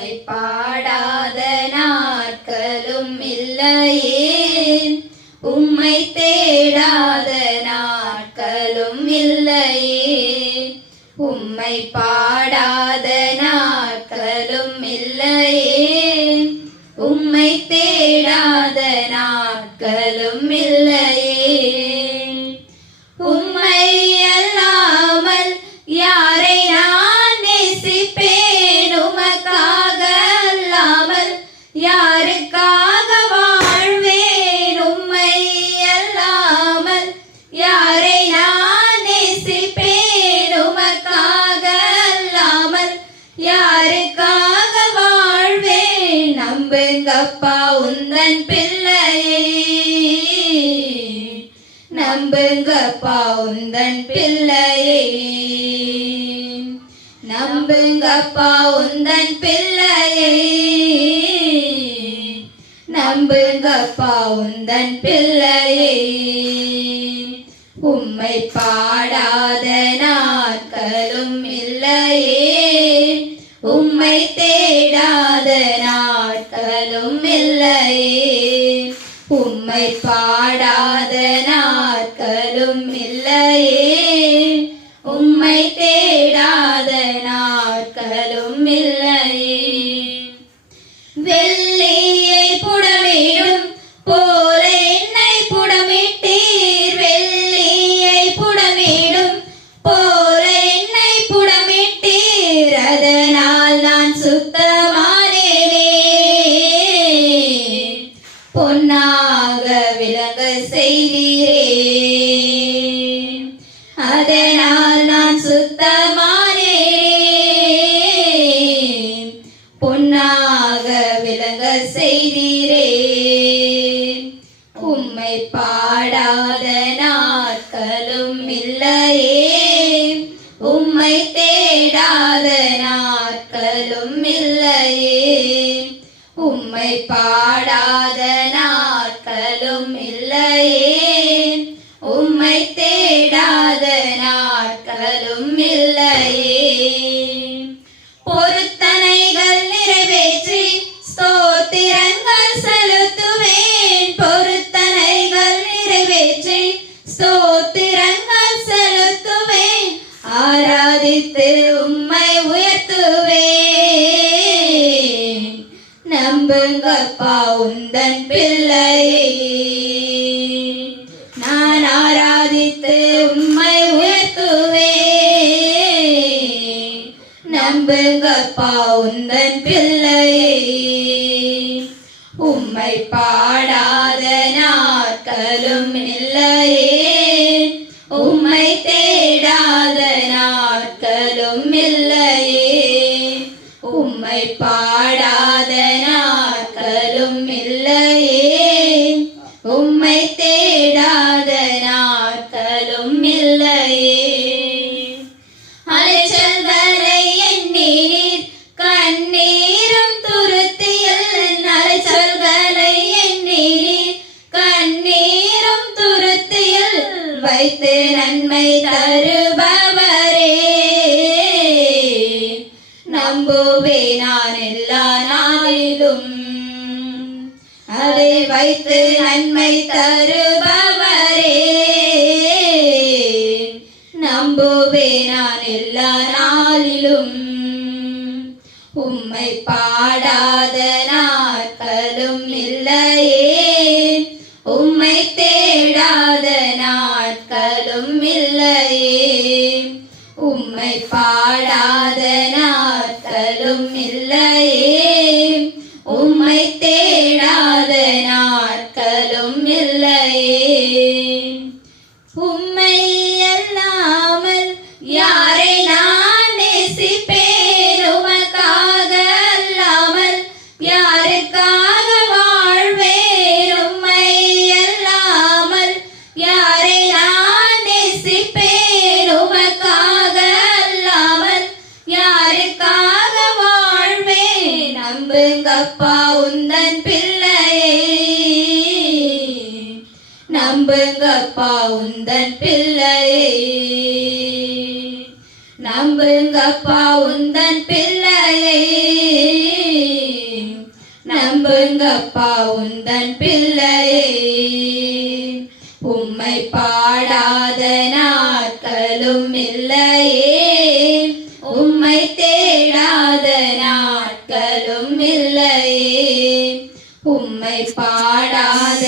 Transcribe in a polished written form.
உம்மை பாடாத நாட்களும் இல்லையே, உம்மை தேடாத நாட்களும் இல்லையே, உம்மை பாடாத நாட்களும் இல்லையே, உம்மை தேடாத நாட்களும் இல்லையே. உம்மை அல்லாமல் யாரை நான் நேசிப்பேன், உமக்காக அல்லாமல் யாருக்காக வாழ்வேன், உம்மை அல்லாமல் யாரை நான் நேசிப்பேன், உமக்காக அல்லாமல் யாருக்காக வாழ்வேன். நம்புங்கப்பா உந்தன் பிள்ளையை, நம்புங்கப்பா உந்தன் பிள்ளையை, நம்புங்கப்பா உந்தன் பிள்ளையை, நம்புங்கப்பா உந்தன் பிள்ளையை. உம்மை பாடாத நாட்களும் இல்லையே, உம்மை தேடாத நாட்களும் இல்லையே, உம்மை பாடாத நாட்களும் இல்லையே, உம்மை தேடாத நாட்களும் இல்லையே. வெள்ளியை புடமிடும் போல என்னை புடமிட்டீர், வெள்ளியை புடமிடும் போல என்னை புடமிட்டீர், அதனால் நான் சுத்தமானேனே, பொன்னாக விளங்க செய்தீரே, அதனால் நான் சுத்தமானேன், பொன்னாக விளங்க செய்தீரே. உம்மை பாடாத நாட்களும் இல்லையே, உம்மை தேடாத நாட்களும் இல்லையே, உம்மை பாடாத நாட்களும் இல்லையே, உம்மை தேடாத நாட்களும் இல்லையே. பொருத்தனைகள் நிறைவேற்றி ஸ்தோத்திரங்கள் செலுத்துவேன், பொருத்தனைகள் நிறைவேற்றி ஸ்தோத்திரங்கள் செலுத்துவேன், ஆராதித்து உம்மை உயர்த்துவேன். நம்புங்கப்பா உந்தன் பிள்ளையை, நான் ஆராதித்து உம்மை உயர்த்துவேன். நம்புங்கப்பா உந்தன் பிள்ளையை. உம்மை பாடாத நாட்களும் இல்லையே, உம்மை தேடாத நாட்களும் இல்லையே, உம்மை பாடாத நாட்களும் இல்லையே, உம்மை தேடாத நாட்களும் இல்லையே. அலைச்சல்களை எண்ணீர் கண்ணீரும் துருத்தியில், அலைச்சல்களை எண்ணீர் கண்ணீரும் துருத்தியில் வைத்து நன்மை தருபவரே, நம்புவே நான் எல்லா நாளிலும், அதை வைத்து நன்மை தருபவரே, நம்புவே நான் எல்லா நாளிலும். உம்மை பாடாத நாட்களும் இல்லையே, உம்மை தேடாத நாட்களும் இல்லையே, உம்மை பாடாத நாட்களும் இல்லையே, உம்மை தேடாத நாட்களும் இல்லையே. உம்மை அல்லாமல் யாரை நான் நேசிப்பேன், உமக்காக அல்லாமல் யாருக்காக வாழ்வேன், உம்மை அல்லாமல் யாரை நான் நேசிப்பேன், உமக்காக அல்லாமல் யாருக்காக வாழ்வேன். நம்புங்கப்பா உந்தன் பிள்ளையை, நம்புங்கப்பா உந்தன் பிள்ளையை, நம்புங்கப்பா உந்தன் பிள்ளையை, நம்பங்கப்பா உந்தன் பிள்ளையே உம்மை பாடாத நாட்களும் இல்லையே உம்மை தேடாத நாட்களும் இல்லையே உம்மை பாடாத